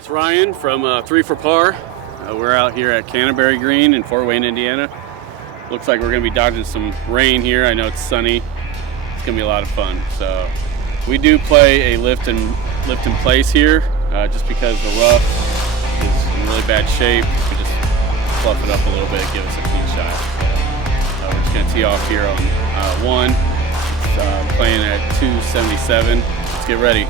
It's Ryan from 3 for Par. We're out here at Canterbury Green in Fort Wayne, Indiana. Looks like we're going to be dodging some rain here. I know it's sunny. It's going to be a lot of fun. So we do play a lift and place here just because the rough is in really bad shape. We just fluff it up a little bit, give us a clean shot. So, we're just going to tee off here on 1. It's, playing at 277. Let's get ready.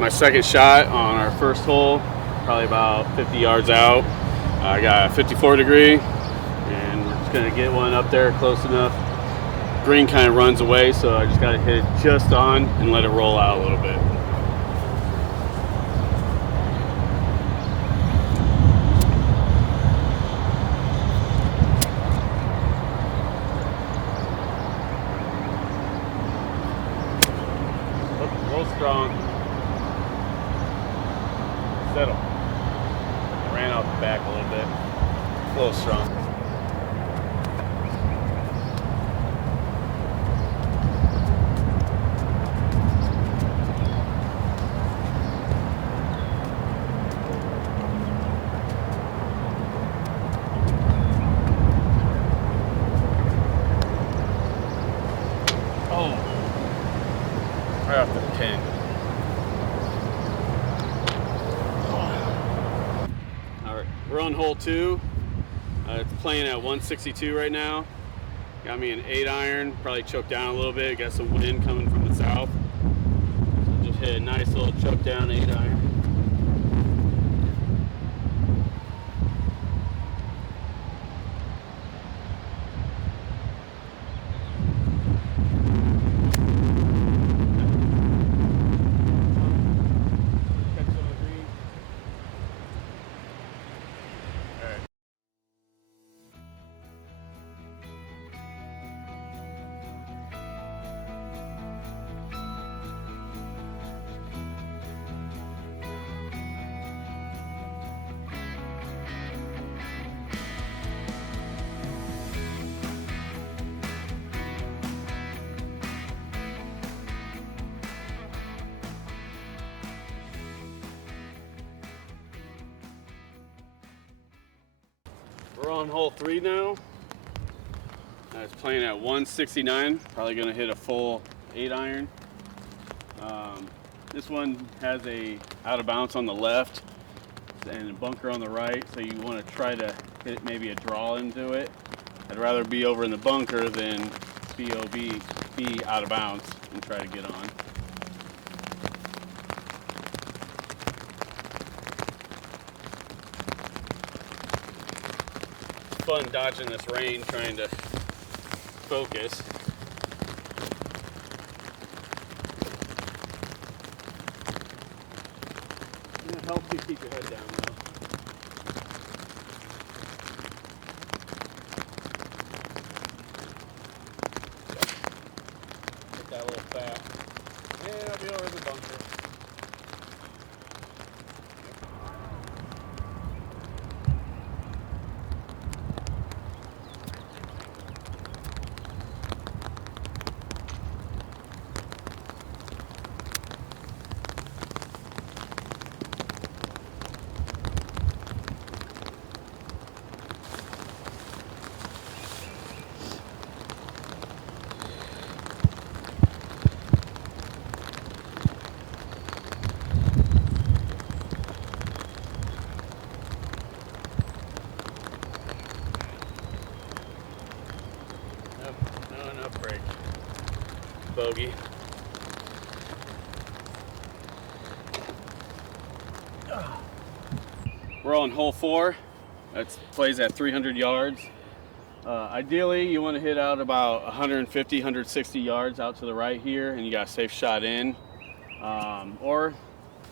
My second shot on our first hole, probably about 50 yards out. I got a 54 degree, and we're just gonna get one up there close enough. Green kind of runs away, so I just gotta hit it just on and let it roll out a little bit. A little strong. Settle. I ran off the back a little bit. A little strong. Oh. Right off the pin. We're on hole 2. It's playing at 162 right now. Got me an 8 iron, probably choked down a little bit. Got some wind coming from the south. So just hit a nice little choke down 8 iron. We're on hole 3 now. It's playing at 169. Probably going to hit a full 8 iron. This one has a out of bounds on the left and a bunker on the right, so you want to try to hit maybe a draw into it. I'd rather be over in the bunker than be out of bounds and try to get on. Fun dodging this rain, trying to focus. It helps you keep your head down though. Get that little fat. And I'll be over in the bunker. Bogey. We're on hole 4. That plays at 300 yards. Ideally, you want to hit out about 150, 160 yards out to the right here, and you got a safe shot in. Or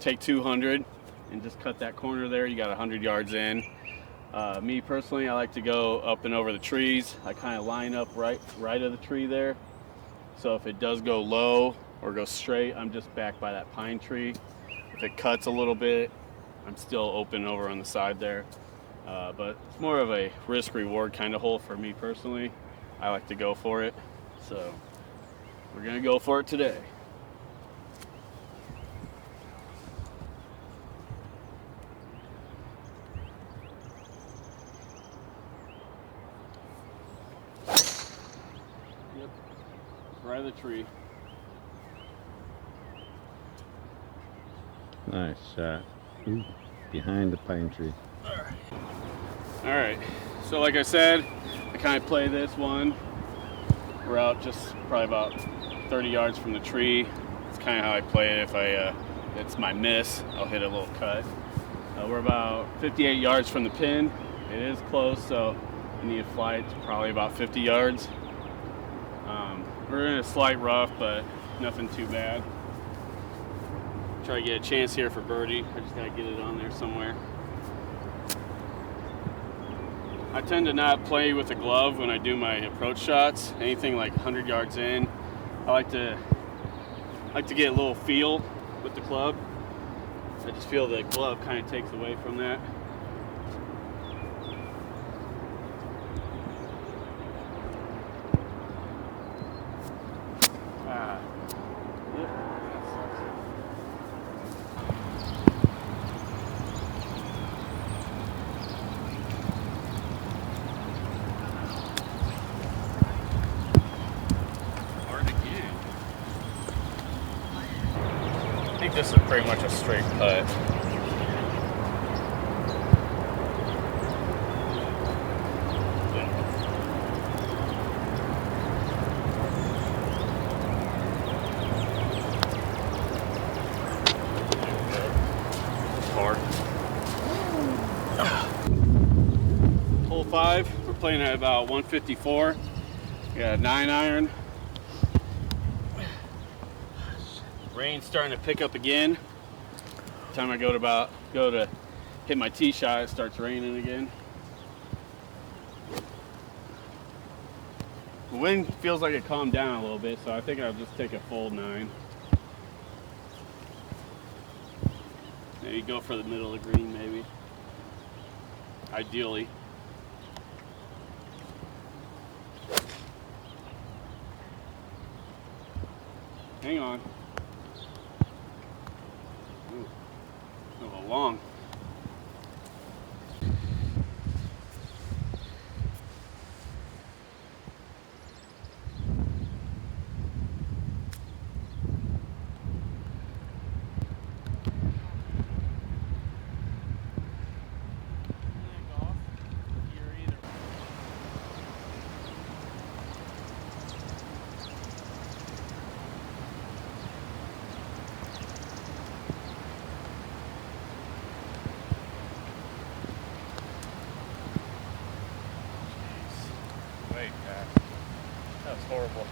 take 200 and just cut that corner there. You got 100 yards in. Me personally, I like to go up and over the trees. I kind of line up right of the tree there. So if it does go low or go straight, I'm just back by that pine tree. If it cuts a little bit, I'm still open over on the side there. But it's more of a risk reward kind of hole for me personally. I like to go for it. So we're gonna go for it today. Yep, right of the tree. Nice shot. Ooh, behind the pine tree. All right, so like I said, I kind of play this one. We're out just probably about 30 yards from the tree. It's kind of how I play it. If it's my miss, I'll hit a little cut. We're about 58 yards from the pin. It is close, so we need to fly it to probably about 50 yards. We're in a slight rough, but nothing too bad. Try to get a chance here for birdie. I just gotta get it on there somewhere. I tend to not play with a glove when I do my approach shots. Anything like 100 yards in, I like to get a little feel with the club. I just feel the glove kind of takes away from that. Yep. I think this is pretty much a straight cut. Hard. Hole 5, we're playing at about 154. We got a 9-iron. Rain's starting to pick up again. By the time I go to hit my tee shot, it starts raining again. The wind feels like it calmed down a little bit, so I think I'll just take a full 9. Maybe go for the middle of the green, maybe. Ideally. Hang on. Long. That was horrible.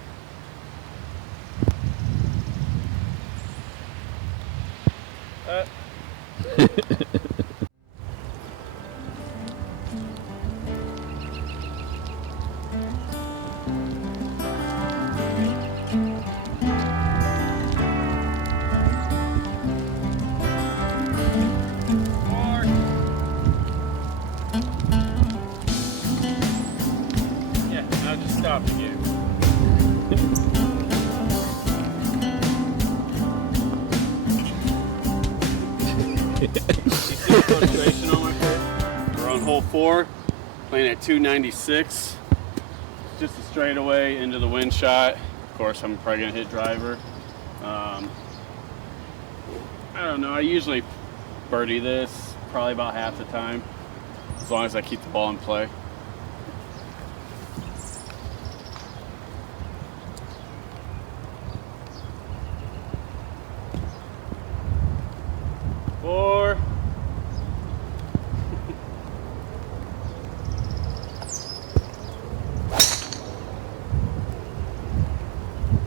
Yeah, now just stop the game. Frustration on my face. We're on hole 4, playing at 296. Just a straightaway into the wind shot. Of course, I'm probably gonna hit driver. I don't know. I usually birdie this probably about half the time, as long as I keep the ball in play. Four.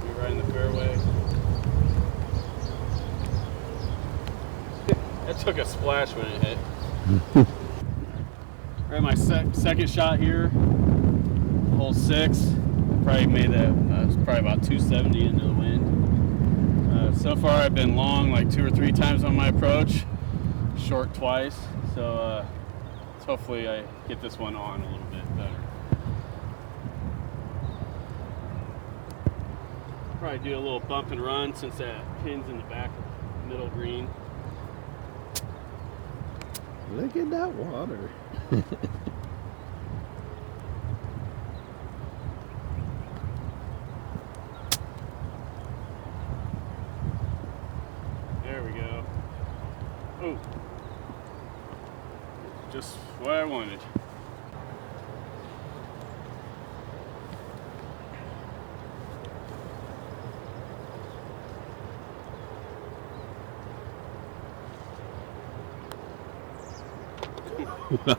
You're right in the fairway. That took a splash when it hit. Right, my second shot here, hole 6. Probably made a It's probably about 270 into the wind. So far I've been long like 2 or 3 times on my approach, short twice. So hopefully I get this one on a little bit better. Probably do a little bump and run since that pin's in the back of middle green. Look at that water. There we go. Oh, just what I wanted.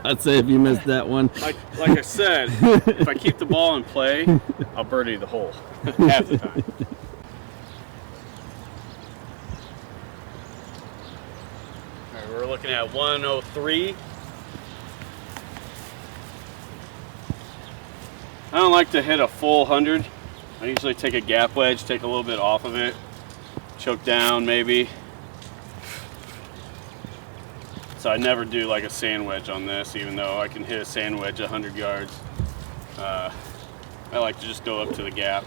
I'd say if you missed that one. Like I said, if I keep the ball in play, I'll birdie the hole half the time. All right, we're looking at 103. I don't like to hit a full 100. I usually take a gap wedge, take a little bit off of it, choke down maybe. So I never do like a sand wedge on this, even though I can hit a sand wedge 100 yards. I like to just go up to the gap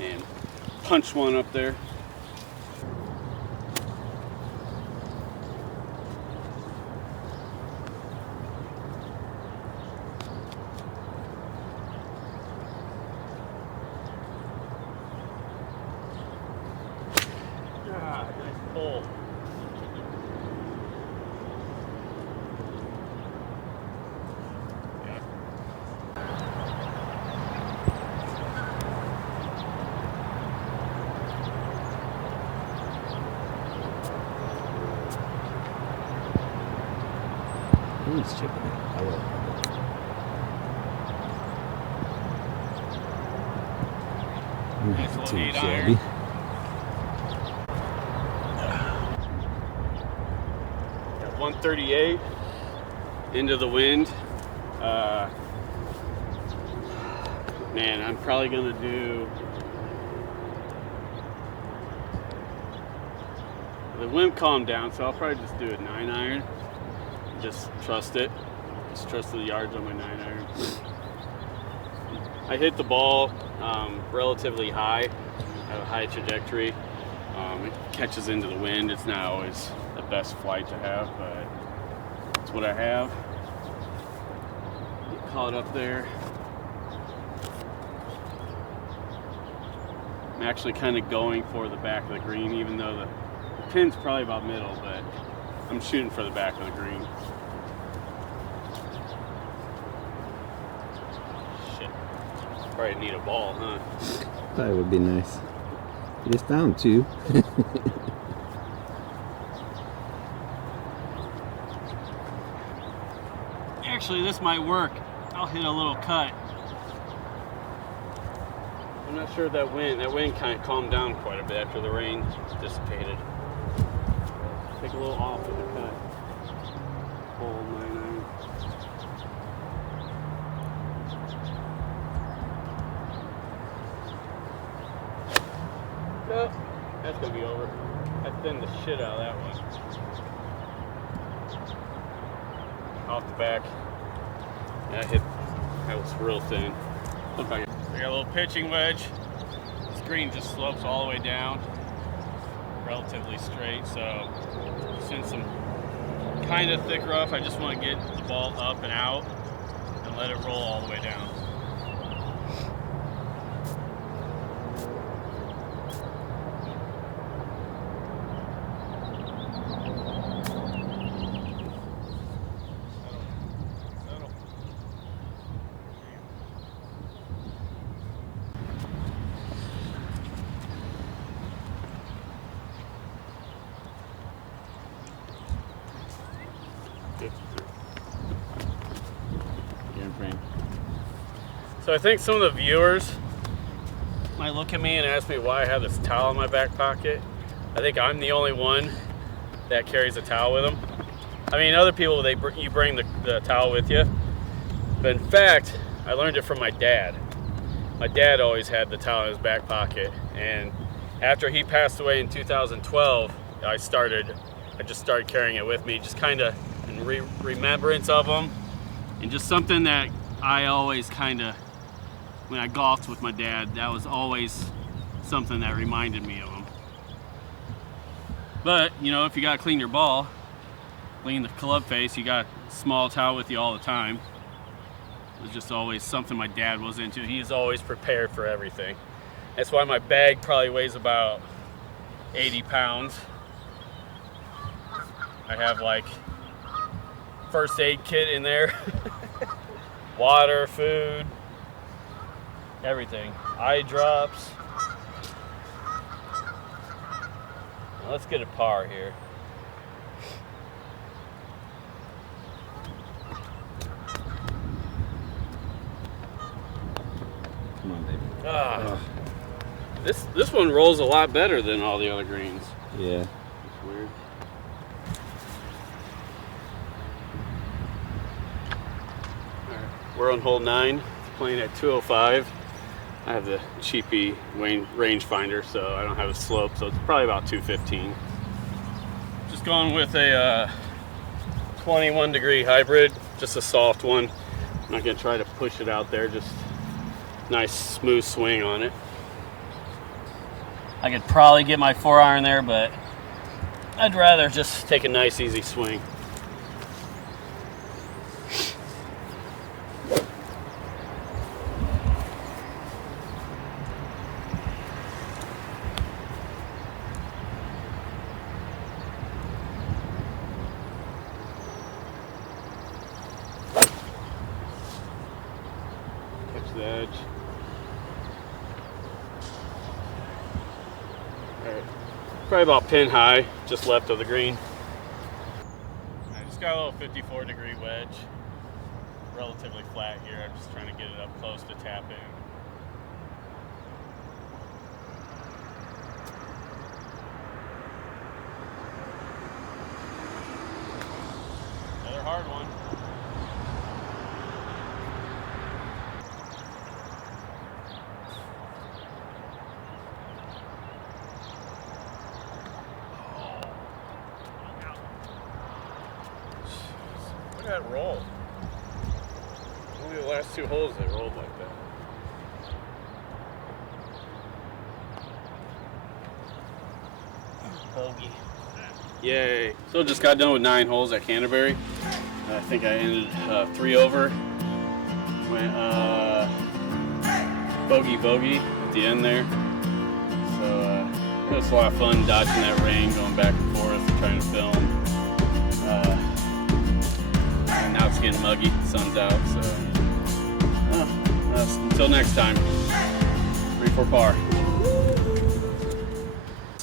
and punch one up there. Ah, nice pull. He's chipping it. I will. Nice little Too 8 shabby. iron. Got 138 into the wind. Man, I'm probably gonna do. The wind calmed down, so I'll probably just do a 9 iron. Just trust it. Just trust the yards on my 9 iron. I hit the ball relatively high. I have a high trajectory. It catches into the wind. It's not always the best flight to have, but it's what I have. Get caught up there. I'm actually kind of going for the back of the green, even though the pin's probably about middle, but I'm shooting for the back of the green. Shit. Probably need a ball, huh? That would be nice. You just found 2. Actually, this might work. I'll hit a little cut. I'm not sure that wind kind of calmed down quite a bit after the rain dissipated. Take a little off with the cut. Pull 9 iron. Nope, that's gonna be over. I thinned the shit out of that one. Off the back. That was real thin. Look like I got a little pitching wedge. This green just slopes all the way down, relatively straight. So since some kind of thick rough, I just want to get the ball up and out and let it roll all the way down. So I think some of the viewers might look at me and ask me why I have this towel in my back pocket. I think I'm the only one that carries a towel with them. I mean, other people, you bring the towel with you. But in fact, I learned it from my dad. my dad always had the towel in his back pocket, and after he passed away in 2012, I just started carrying it with me, just kind of in remembrance of him, and just something that I always kind of, when I golfed with my dad, that was always something that reminded me of him. But, you know, if you got to clean your ball, clean the club face, you got a small towel with you all the time. It was just always something my dad was into. He is always prepared for everything. That's why my bag probably weighs about 80 pounds. I have like first aid kit in there. Water, food, everything. Eye drops. Now let's get a par here. Come on, baby. This one rolls a lot better than all the other greens. Yeah. It's weird. Alright, we're on hole 9, playing at 205. I have the cheapy rangefinder, so I don't have a slope, so it's probably about 215. Just going with a 21 degree hybrid, just a soft one. I'm not gonna try to push it out there, just nice smooth swing on it. I could probably get my 4-iron there, but I'd rather just take a nice easy swing. Catch the edge. Alright, probably about pin high, just left of the green. I just got a little 54 degree wedge. Relatively flat here. I'm just trying to get it up close to tap in. Another hard one. Look at that roll. Only the last 2 holes they rolled like that. Bogey. Yay. So just got done with 9 holes at Canterbury. I think I ended 3 over. Went bogey at the end there. So it was a lot of fun dodging that rain, going back and forth, trying to film. And now it's getting muggy, the sun's out, so until next time, 3 for par.